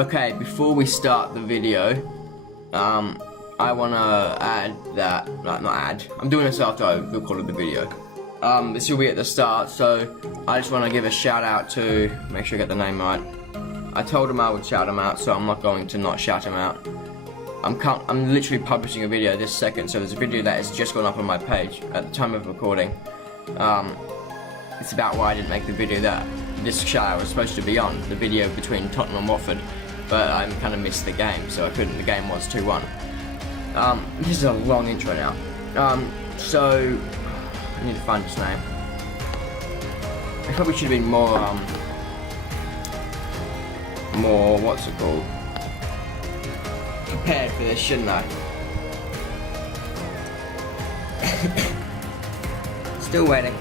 Okay, before we start the video, I wanna add that, not add, I'm doing this after I recorded the video. This will be at the start, so I just wanna give a shout out to, make sure I get the name right. I told him I would shout him out, so I'm not going to not shout him out. I'm literally publishing a video this second, so there's a video that has just gone up on my page at the time of recording. It's about why I didn't make the video that this shout out was supposed to be on, the video between Tottenham and Watford, but I kind of missed the game, so I couldn't. The game was 2-1. This is a long intro now. So I need to find his name. I probably should have been more what's it called? Prepared for this, shouldn't I? Still waiting.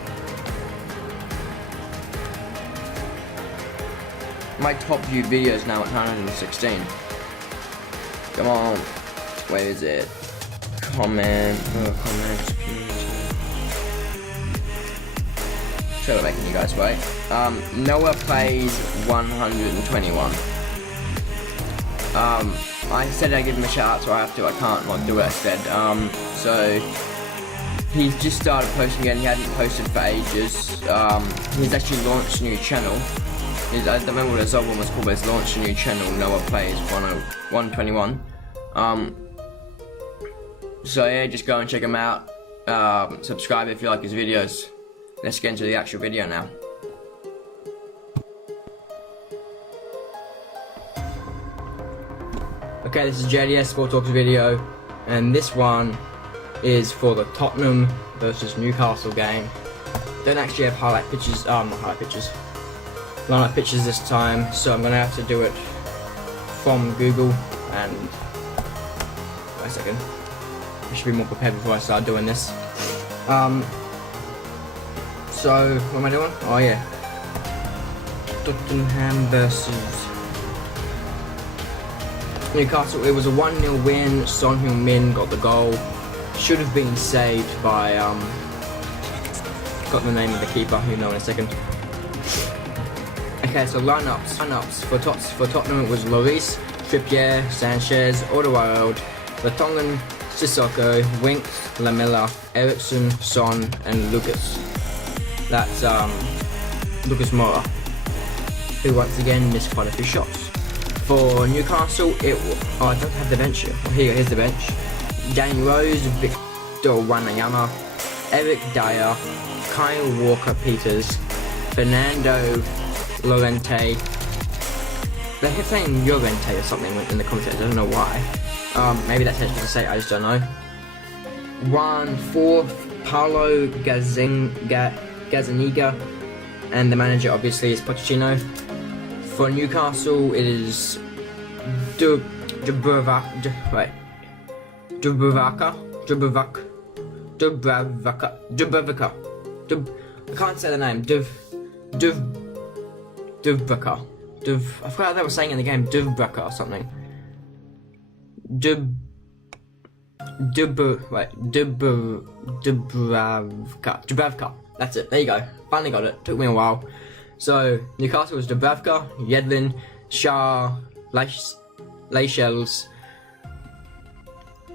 My top viewed video is now at 916. Come on. Where is it? Comments. So making you guys wait. Noah plays 121. I said I'd give him a shout out, so I have to. I can't not do it. I said. So he's just started posting again. He hadn't posted for ages. He's actually launched a new channel. I don't remember what his other one was called, but he's launched a new channel. Noah plays 121. So yeah, just go and check him out. Subscribe if you like his videos. Let's get into the actual video now. Okay, this is JDS Sport Talks video, and this one is for the Tottenham versus Newcastle game. Don't actually have highlight pictures, lineup pictures this time, so I'm gonna have to do it from Google. And wait a second, I should be more prepared before I start doing this. So what am I doing? Oh yeah, Tottenham versus Newcastle. It was a 1-0 win. Son Heung-min got the goal. Should have been saved by got the name of the keeper, you know in a second. Okay, so lineups for Tottenham it was Lloris, Trippier, Sanchez, Alderweireld, Vertonghen, Sissoko, Winks, Lamela, Eriksson, Son, and Lucas. That's Lucas Moura, who once again missed quite a few shots. For Newcastle, I don't have the bench here. Oh, here's the bench. Danny Rose, Victor Wanyama, Eric Dyer, Kyle Walker-Peters, Fernando Llorente. They kept saying Llorente or something in the comments. I don't know why. Maybe that's how to say it, I just don't know. 1-4, Paulo Gazzaniga, and the manager obviously is Pochettino. For Newcastle, it is Dubravka. I can't say the name. Dubravka. I forgot how they were saying in the game. Dubravka or something. Dubravka. That's it. There you go. Finally got it. Took me a while. So Newcastle was Dubravka, Yedlin, Shah, Leychelles,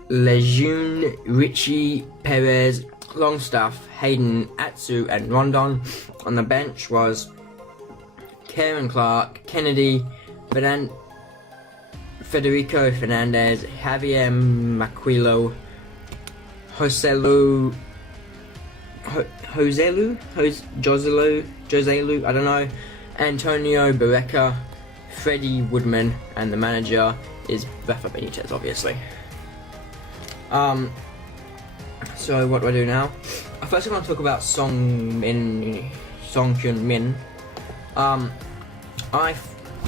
Lejeune, Richie, Perez, Longstaff, Hayden, Atsu, and Rondon. On the bench was Kieran Clark, Kennedy, Federico Fernandez, Javier Maquilo, Joselu, I don't know, Antonio Barreca, Freddie Woodman, and the manager is Rafa Benitez, obviously. So what do I do now? First I'm going to talk about Son Heung-min.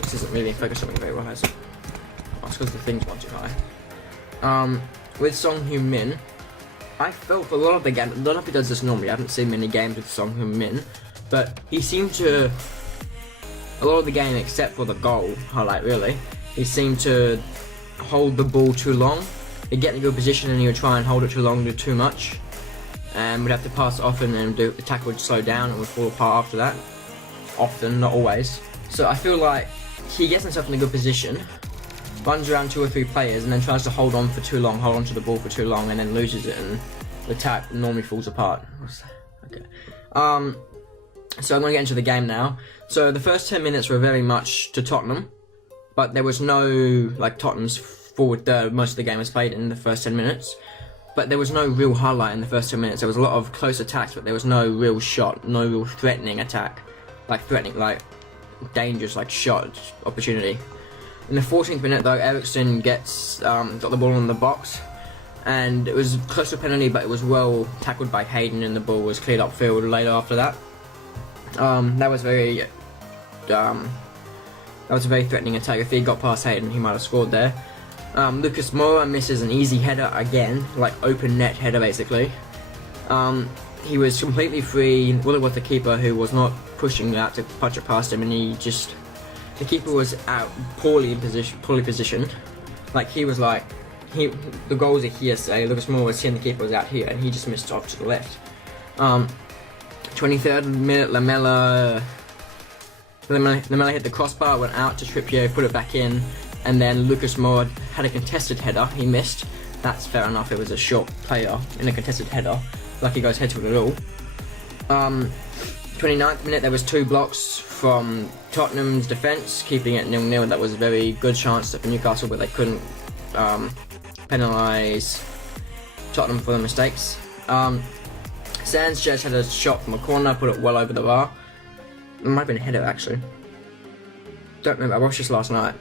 This isn't really focused on me very well, is it? Oh, it's because the thing's not too high. With Son Heung-min, I felt for a lot of the game, I don't know if he does this normally, I haven't seen many games with Son Heung-min, but he seemed to, a lot of the game except for the goal highlight really, he seemed to hold the ball too long. He'd get in a good position and he would try and hold it too long, do too much, and would have to pass often and the tackle would slow down and would fall apart after that. Often, not always. So I feel like he gets himself in a good position, runs around 2 or 3 players and then tries to hold on to the ball for too long, and then loses it, and the attack normally falls apart. Okay. So I'm going to get into the game now. So the first 10 minutes were very much to Tottenham, but there was no, like, Tottenham's forward third most of the game was played in the first 10 minutes. But there was no real highlight in the first 10 minutes. There was a lot of close attacks, but there was no real shot, no real threatening attack. Like dangerous, like, shot opportunity. In the 14th minute, though, Eriksen got the ball in the box, and it was close to a penalty, but it was well tackled by Hayden, and the ball was cleared upfield later after that. That was a very threatening attack. If he got past Hayden, he might have scored there. Lucas Moura misses an easy header again, like open net header basically. He was completely free. Well, it was the keeper who was not pushing out to punch it past him, and the keeper was out poorly positioned. Like, he was like, the goals are here, say Lucas Moura was here and the keeper was out here, and he just missed off to the left. 23rd minute, Lamela hit the crossbar, went out to Trippier, put it back in, and then Lucas Moura had a contested header. He missed. That's fair enough. It was a short player in a contested header. Like, he goes head to it at all. 29th minute, there was 2 blocks from Tottenham's defence, keeping it 0-0. That was a very good chance for Newcastle, but they couldn't penalise Tottenham for the mistakes. Sanchez had a shot from a corner, put it well over the bar. It might have been a header, actually. Don't remember, I watched this last night.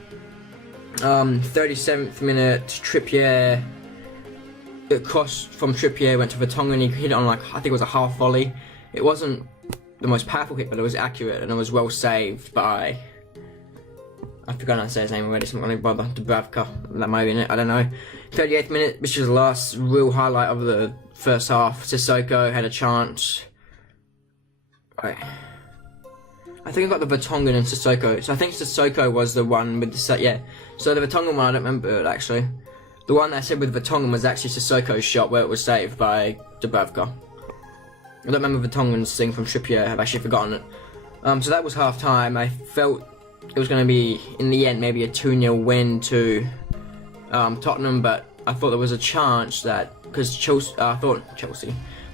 37th minute, Trippier, it crossed from Trippier, went to Vertonghen, he hit it on, like, I think it was a half volley. It wasn't the most powerful hit, but it was accurate, and it was well saved by, I forgot how to say his name already, something like Dubravka, that might have been it, I don't know. 38th minute, which was the last real highlight of the first half. Sissoko had a chance. Right. I think I got the Vertonghen and Sissoko. So I think Sissoko was the one with the yeah. So the Vertonghen one, I don't remember it actually. The one that I said with Vertonghen was actually Sissoko's shot where it was saved by Dubravka. I don't remember Vertonghen's thing from Trippier. I've actually forgotten it. So that was half time. I felt it was going to be, in the end, maybe a 2-0 win to Tottenham, but I thought there was a chance that, because I thought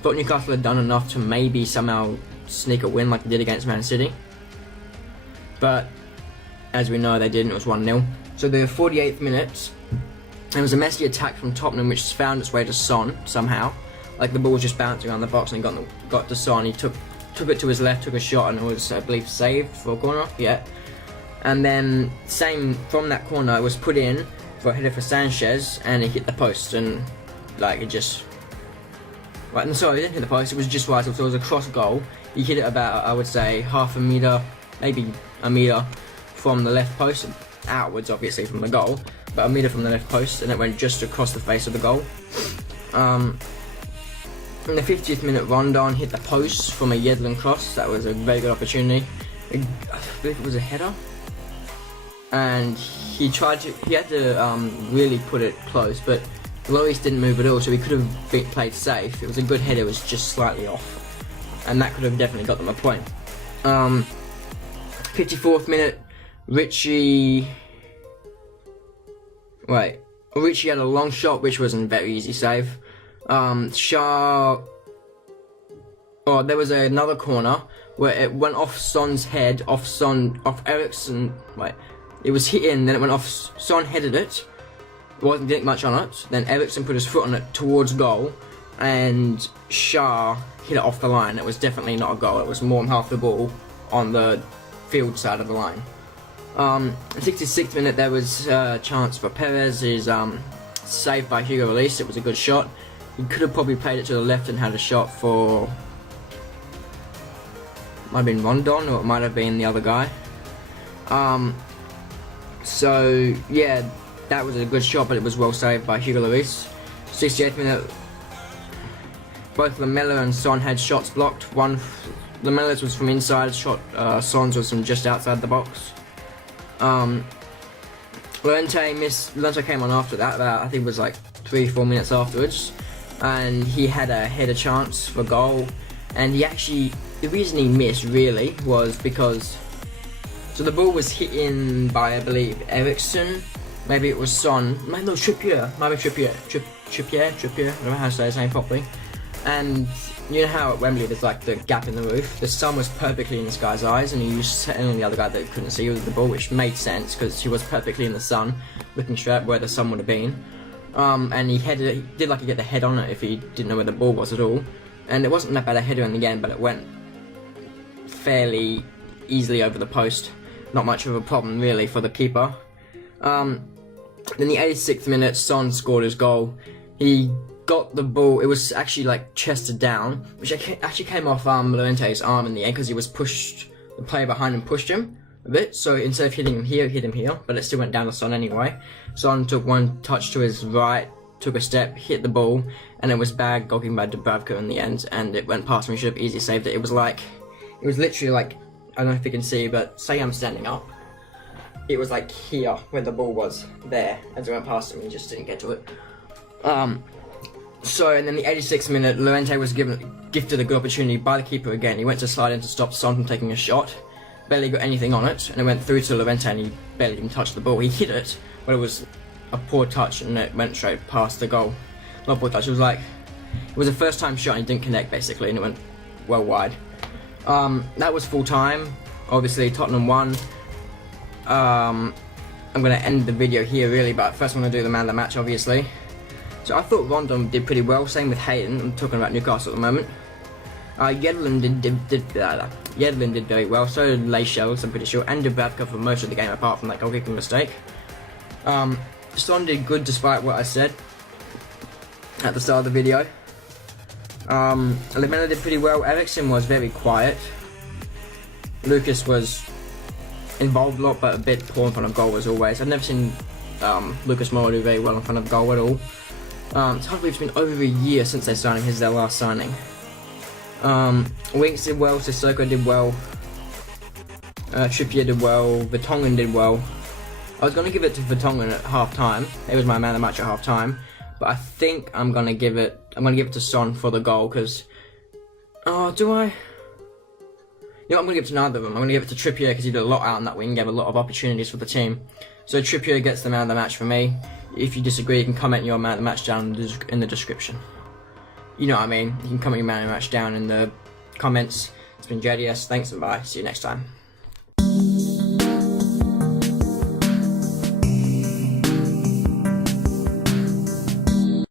Newcastle had done enough to maybe somehow sneak a win like they did against Man City. But as we know, they didn't. It was 1-0. So the 48th minute, there was a messy attack from Tottenham which found its way to Son somehow. Like, the ball was just bouncing around the box and got to Son. He took it to his left, took a shot, and it was, I believe, saved for a corner. Yeah. And then same from that corner, it was put in for a header for Sanchez, and he hit the post, and like it just. Right, and sorry, he didn't hit the post. It was just right. So it was a cross goal. He hit it about, I would say, half a meter, maybe a meter from the left post, outwards obviously from the goal, but a meter from the left post, and it went just across the face of the goal. In the 50th minute, Rondon hit the post from a Yedlin cross. That was a very good opportunity. I believe it was a header, and he had to really put it close, but Lloris didn't move at all, so he could have played safe. It was a good header, it was just slightly off, and that could have definitely got them a point. 54th minute, Richie had a long shot, which wasn't a very easy save. There was another corner where it went off Son's head, off Eriksen. It was hit in, then it went off. Son headed it. Didn't much on it. Then Eriksen put his foot on it towards goal, and Shah hit it off the line. It was definitely not a goal. It was more than half the ball on the field side of the line. 66th minute, there was a chance for Perez. His saved by Hugo Lloris. It was a good shot. He could have probably played it to the left and had a shot for, might have been Rondon, or it might have been the other guy. So yeah, that was a good shot, but it was well saved by Hugo Lloris. 68th minute, both Lamela and Son had shots blocked. One, Lamela's was from inside, Son's was from just outside the box. Llorente came on after that, about, I think it was like 3-4 minutes afterwards, and he had a header chance for goal, and the reason he missed really was because, so the ball was hit in by, I believe, Eriksen, Maybe it was Son. No, Trippier. Maybe Trippier. Trippier. I don't know how to say his name properly. And you know how at Wembley there's like the gap in the roof? The sun was perfectly in this guy's eyes, and he was sitting on the other guy that couldn't see with the ball, which made sense because he was perfectly in the sun, looking straight at where the sun would have been. And he did like he get the head on it if he didn't know where the ball was at all. And it wasn't that bad a header in the end, but it went fairly easily over the post. Not much of a problem really for the keeper. Then the 86th minute, Son scored his goal. He got the ball, it was actually like chested down, which actually came off Llorente's arm in the end because he was pushed, the player behind him pushed him a bit, so instead of hitting him here, hit him here, but it still went down to Son anyway. Son took one touch to his right, took a step, hit the ball, and it was bad goalkeeping by Dubravka in the end, and it went past him. He should have easily saved it. It was literally like, I don't know if you can see, but say I'm standing up, it was like here where the ball was there as it went past him. He just didn't get to it. So, and then the 86th minute, Llorente was gifted a good opportunity by the keeper again. He went to slide in to stop Son from taking a shot. Barely got anything on it, and it went through to Llorente, and he barely even touched the ball. He hit it, but it was a poor touch, and it went straight past the goal. Not a poor touch, it was a first time shot, and he didn't connect basically, and it went well wide. That was full time. Obviously, Tottenham won. I'm going to end the video here really, but first I'm going to do the man of the match, obviously. So I thought Rondon did pretty well, same with Hayden. I'm talking about Newcastle at the moment. Yedlin did very well, so did Leishels, I'm pretty sure, and Dubravka for most of the game apart from that goalkeeping mistake. Son did good despite what I said at the start of the video. Lamela did pretty well. Eriksen was very quiet. Lucas was involved a lot, but a bit poor in front of goal as always. I've never seen Lucas Moura do very well in front of goal at all. It's hard to believe it's been over a year since they signed him. His their last signing. Winks did well. Sissoko did well. Trippier did well. Vertonghen did well. I was going to give it to Vertonghen at half time. It was my man of the match at half time. But I think I'm going to give it to Son for the goal because... do I? You know, I'm going to give it to neither of them. I'm going to give it to Trippier because he did a lot out on that wing, gave a lot of opportunities for the team. So Trippier gets the man of the match for me. If you disagree, you can comment your man of the match down in the description. You know what I mean. You can comment your man of the match down in the comments. It's been JDS. Thanks and bye. See you next time.